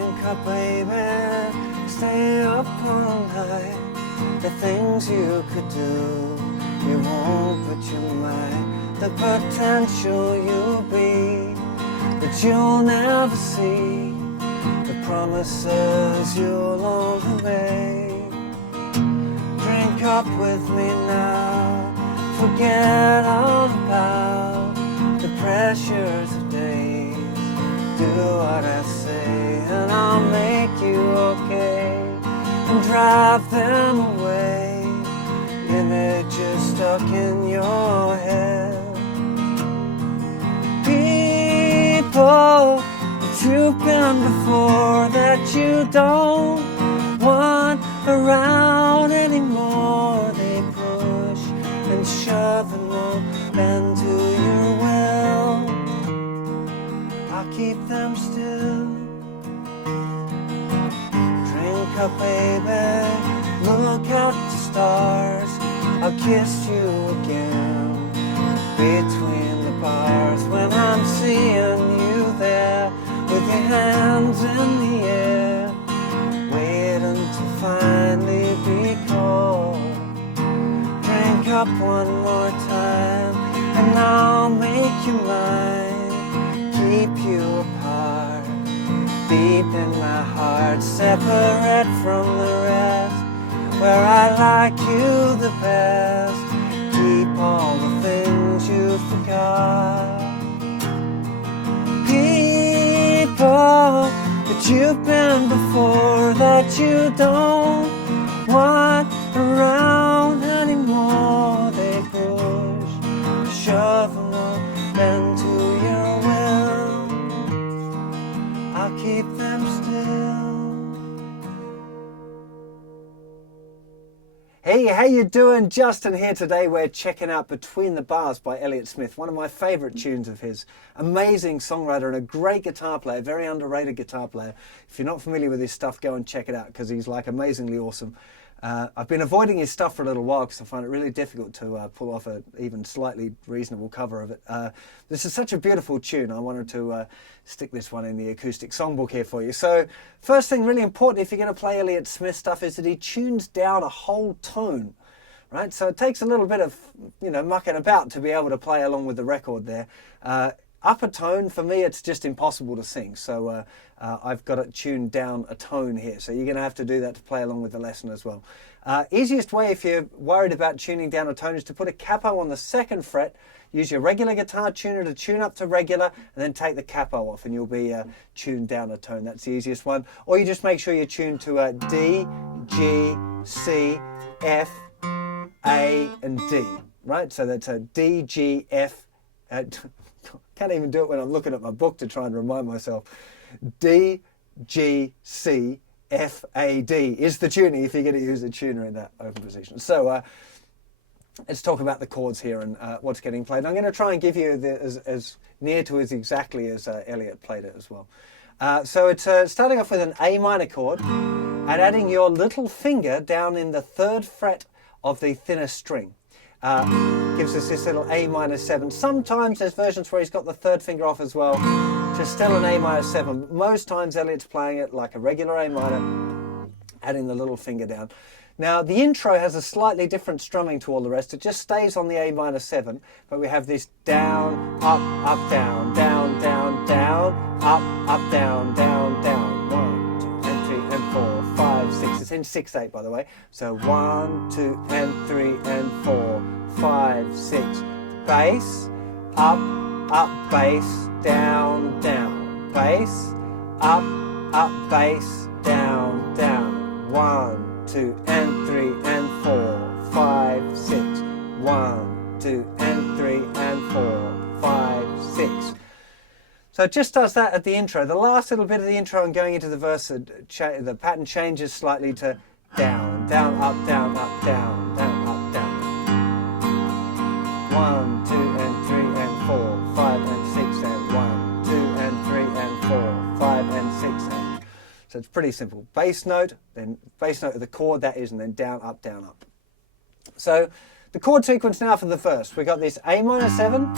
Drink up, baby, stay up all night. The things you could do, you won't, but you might. The potential you'll be, but you'll never see. The promises you'll only make. Drink up with me now, forget all about the pressures of days. Do what I say and I'll make you okay, and drive them away. Images stuck in your head. People that you've been before that you don't want around anymore. They push and shove and won't bend to your will. I'll keep them still. Drink up, baby, look out the stars. I'll kiss you again between the bars when I'm seeing you there with your hands in the air, waiting to finally be called. Drink up one more time and I'll make you mine. Keep you apart, deep in my heart, separate from the rest. Where I like you the best, keep all the things you forgot. People that you've been before that you don't want around anymore. They push, shove and won't bend to your will. I'll keep them still. Hey, how you doing? Justin here today. We're checking out Between the Bars by Elliott Smith, one of my favourite tunes of his. Amazing songwriter and a great guitar player, very underrated guitar player. If you're not familiar with his stuff, go and check it out because he's like amazingly awesome. I've been avoiding his stuff for a little while because I find it really difficult to pull off an even slightly reasonable cover of it. This is such a beautiful tune. I wanted to stick this one in the acoustic songbook here for you. So first thing really important if you're going to play Elliott Smith stuff is that he tunes down a whole tone. Right? So it takes a little bit of, mucking about to be able to play along with the record there. Upper tone, for me, it's just impossible to sing. So I've got it tuned down a tone here. So you're going to have to do that to play along with the lesson as well. Easiest way if you're worried about tuning down a tone is to put a capo on the 2nd fret. Use your regular guitar tuner to tune up to regular and then take the capo off and you'll be tuned down a tone. That's the easiest one. Or you just make sure you're tuned to D, G, C, F, A and D. Right? So that's a D, G, F. Can't even do it when I'm looking at my book to try and remind myself. D, G, C, F, A, D is the tuning if you're going to use a tuner in that open position. So let's talk about the chords here and what's getting played. I'm going to try and give you as near to as exactly as Elliott played it as well. So it's starting off with an A minor chord and adding your little finger down in the 3rd fret of the thinner string. Gives us this little A minor 7. Sometimes there's versions where he's got the 3rd finger off as well, just still an A minor 7. Most times Elliott's playing it like a regular A minor, adding the little finger down. Now the intro has a slightly different strumming to all the rest. It just stays on the A minor 7, but we have this down, up, up, down, down, down, down, up, down, down, down. 1, 2, and 3, and 4, 5, 6. It's in 6/8 by the way. So 1, 2, and 3, and 4, 5, 6. Bass, up, up, bass, down, down. Bass, up, bass, down, down. 1, 2, and 3, and 4, 5, 6. 1, 2, and 3, and 4, 5, 6. So it just does that at the intro. The last little bit of the intro and going into the verse, the pattern changes slightly to down, down, up, down, up, down, down, up, down. 1, 2, and 3, and 4, 5, and 6, and 1, 2, and 3, and 4, 5, and 6, and. So it's pretty simple. Bass note, then bass note of the chord that is, and then down, up, down, up. So the chord sequence now for the verse. We've got this A minor 7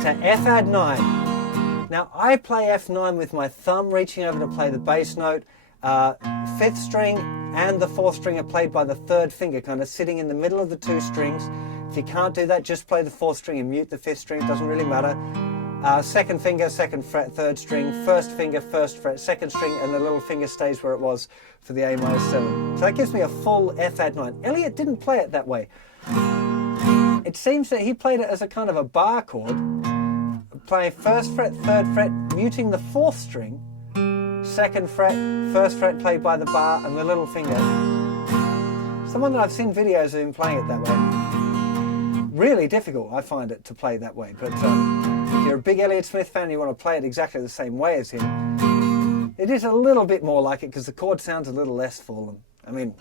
to F add 9. Now I play F9 with my thumb reaching over to play the bass note. 5th string and the 4th string are played by the 3rd finger, kind of sitting in the middle of the 2 strings. If you can't do that, just play the 4th string and mute the 5th string, it doesn't really matter. 2nd finger, 2nd fret, 3rd string, 1st finger, 1st fret, 2nd string, and the little finger stays where it was for the A-7. So that gives me a full F add 9. Elliott didn't play it that way. It seems that he played it as a kind of a bar chord, playing 1st fret, 3rd fret, muting the 4th string, 2nd fret, 1st fret played by the bar, and the little finger. It's the one that I've seen videos of him playing it that way. Really difficult, I find it, to play that way. But if you're a big Elliott Smith fan and you want to play it exactly the same way as him, it is a little bit more like it because the chord sounds a little less full. I mean,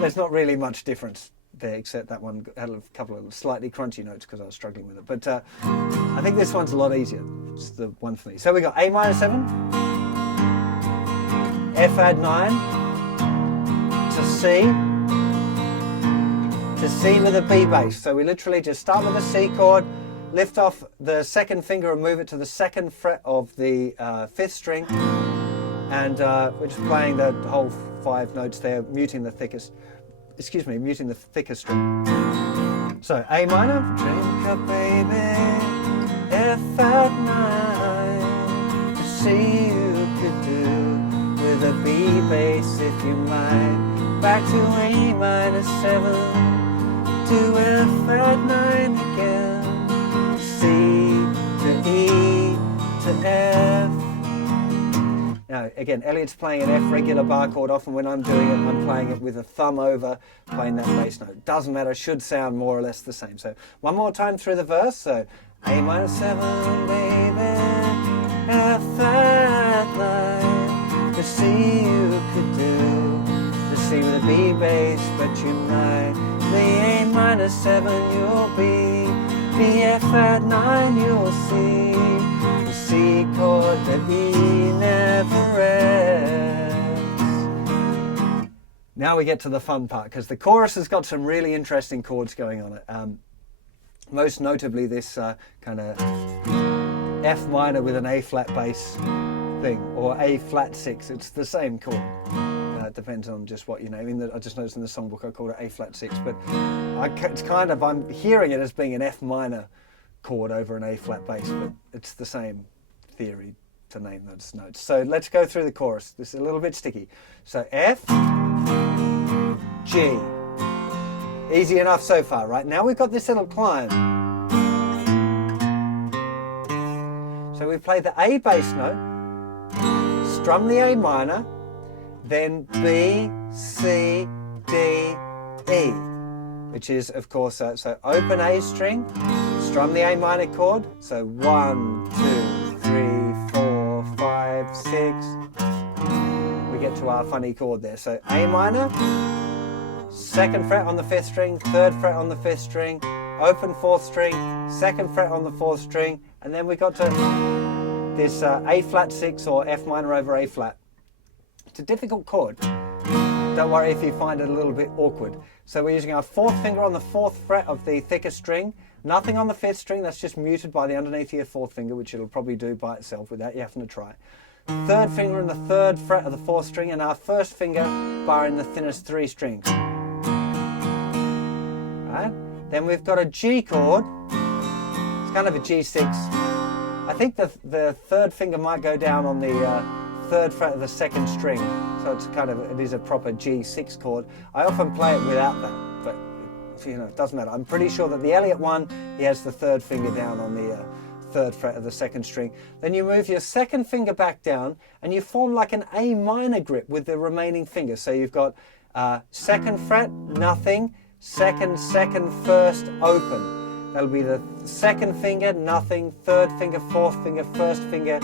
there's not really much difference there, except that one had a couple of slightly crunchy notes because I was struggling with it. But I think this one's a lot easier. It's the one for me. So we got A-7, F add 9, to C with a B bass. So we literally just start with a C chord, lift off the 2nd finger and move it to the 2nd fret of the 5th string, and we're just playing the whole 5 notes there, muting the thickest. Muting the thicker string. So A minor, drink up baby, F add 9, to see you could do with a B bass if you mind. Back to A-7, to F add 9 again, C to E to F. Now, again, Elliott's playing an F regular bar chord. Often when I'm doing it, I'm playing it with a thumb over, playing that bass note. Doesn't matter, should sound more or less the same. So one more time through the verse. So A-7, baby, F add 9, to see you could do, to see with a B bass, but you might. The A-7 you'll be, the F add 9 you'll see, the C chord, the E never ends. Now we get to the fun part, because the chorus has got some really interesting chords going on it. Most notably this kind of F minor with an A flat bass thing, or A flat 6. It's the same chord. It depends on just what you know. I just noticed in the songbook I called it A flat 6, but it's kind of, I'm hearing it as being an F minor chord over an A flat bass, but it's the same theory to name those notes. So let's go through the chorus. This is a little bit sticky. So F, G. Easy enough so far, right? Now we've got this little climb. So we play the A bass note, strum the A minor, then B, C, D, E, which is, of course, so open A string, strum the A minor chord, so 1, 2, 3, 4, 5, 6. We get to our funny chord there. So A minor, 2nd fret on the 5th string, 3rd fret on the 5th string, open 4th string, 2nd fret on the 4th string, and then we got to this A flat 6 or F minor over A flat. It's a difficult chord. Don't worry if you find it a little bit awkward. So we're using our 4th finger on the 4th fret of the thicker string, nothing on the 5th string, that's just muted by the underneath of your 4th finger, which it'll probably do by itself without you having to try. 3rd finger on the 3rd fret of the 4th string, and our 1st finger barring the thinnest 3 strings. Right? Then we've got a G chord. It's kind of a G6. I think the 3rd finger might go down on the 3rd fret of the 2nd string, so it is a proper G6 chord. I often play it without that, but it doesn't matter. I'm pretty sure that the Elliott one, he has the 3rd finger down on the 3rd fret of the 2nd string. Then you move your 2nd finger back down and you form like an A minor grip with the remaining fingers. So you've got 2nd fret, nothing, 2nd, 2nd, 1st, open. That'll be the 2nd finger, nothing, 3rd finger, 4th finger, 1st finger,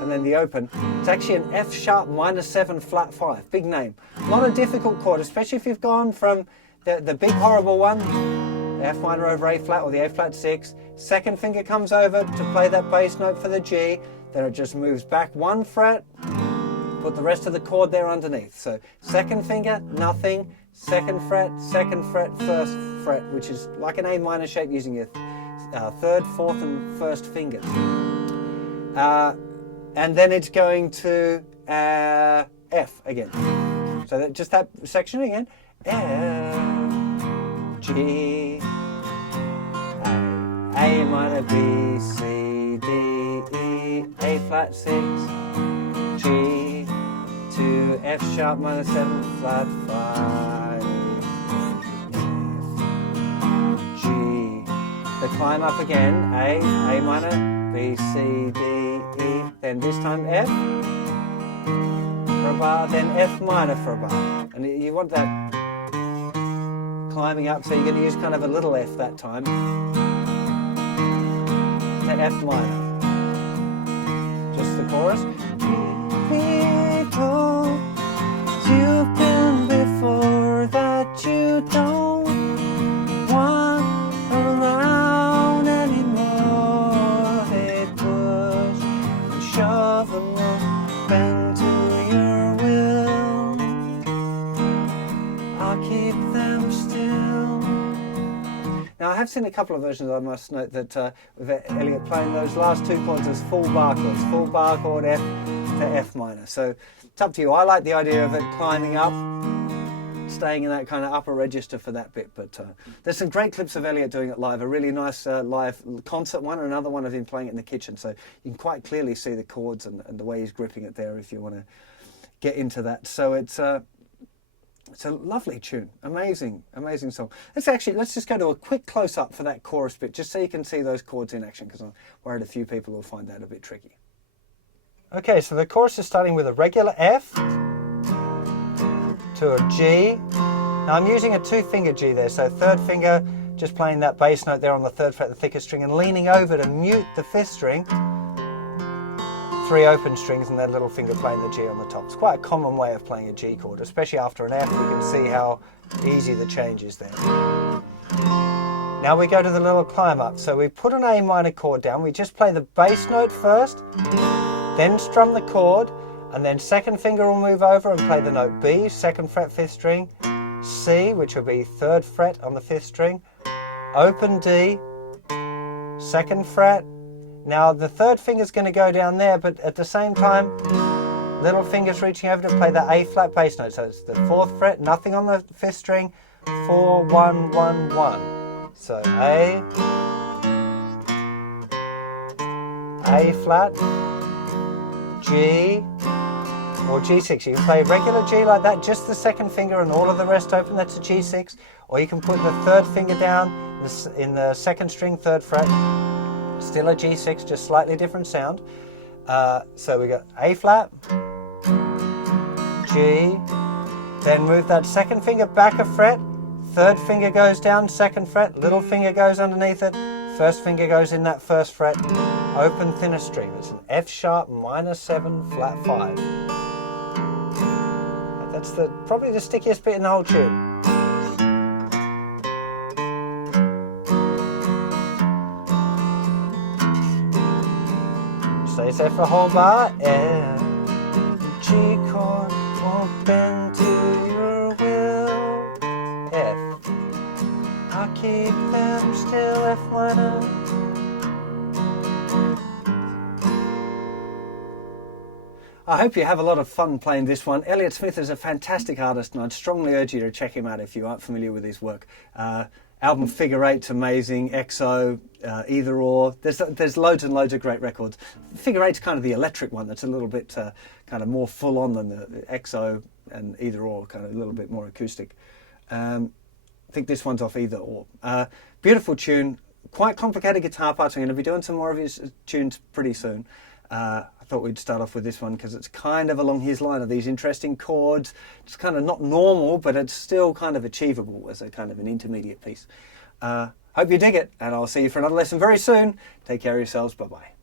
and then the open. It's actually an F sharp minor 7 flat 5. Big name. Not a difficult chord, especially if you've gone from the big horrible one, the F minor over A flat or the A flat 6. 2nd finger comes over to play that bass note for the G. Then it just moves back 1 fret. Put the rest of the chord there underneath. So 2nd finger, nothing, 2nd fret, 1st fret, which is like an A minor shape using your third, fourth, and first fingers. And then it's going to F again. So just that section again. F, G, A minor, B, C, D, E, A flat 6, G, to F sharp minor 7 flat 5, F, G. The climb up again, A minor, B, C, D, E, then this time F for a bar, then F minor for a bar. And you want that climbing up, so you're going to use kind of a little F that time. To F minor. Just the chorus. People you've been before that you don't want around anymore. They push and shove and bend to your will. I'll keep them still. Now I have seen a couple of versions, I must note, that with Elliott playing those last two chords as full bar chords, full bar chord F to F minor. So it's up to you. I like the idea of it climbing up, staying in that kind of upper register for that bit. But there's some great clips of Elliott doing it live. A really nice live concert one, and another one of him playing it in the kitchen. So you can quite clearly see the chords and the way he's gripping it there if you want to get into that. So it's a lovely tune, amazing song. Let's just go to a quick close-up for that chorus bit, just so you can see those chords in action, because I'm worried a few people will find that a bit tricky. Okay, so the chorus is starting with a regular F to a G. Now I'm using a 2-finger G there, so third finger just playing that bass note there on the 3rd fret, the thickest string, and leaning over to mute the 5th string. 3 open strings and then little finger playing the G on the top. It's quite a common way of playing a G chord, especially after an F. You can see how easy the change is there. Now we go to the little climb up. So we put an A minor chord down. We just play the bass note first, then strum the chord, and then 2nd finger will move over and play the note B, 2nd fret, 5th string, C, which will be 3rd fret on the 5th string, open D, 2nd fret. Now the 3rd finger is going to go down there, but at the same time, little fingers reaching over to play the A flat bass note. So it's the 4th fret, nothing on the 5th string, 4, 1, 1, 1. So A flat, G, or G6. You can play regular G like that, just the 2nd finger and all of the rest open, that's a G6. Or you can put the 3rd finger down in the 2nd string, 3rd fret, still a G6, just slightly different sound. So we got A flat, G, then move that 2nd finger back a fret, 3rd finger goes down, 2nd fret, little finger goes underneath it, 1st finger goes in that 1st fret, open thinner string. It's an F sharp minor 7 flat 5. That's probably the stickiest bit in the whole tune. Stays there for a whole bar. F, G chord won't bend to your will. F, I'll keep them still. F minor. I hope you have a lot of fun playing this one. Elliott Smith is a fantastic artist, and I'd strongly urge you to check him out if you aren't familiar with his work. Album Figure Eight's amazing, EXO, Either Or. There's loads and loads of great records. Figure Eight's kind of the electric one that's a little bit kind of more full on than the EXO, and Either Or kind of a little bit more acoustic. I think this one's off Either Or. Beautiful tune, quite complicated guitar parts. I'm going to be doing some more of his tunes pretty soon. I thought we'd start off with this one because it's kind of along his line of these interesting chords. It's kind of not normal, but it's still kind of achievable as a kind of an intermediate piece. Hope you dig it, and I'll see you for another lesson very soon. Take care of yourselves. Bye-bye.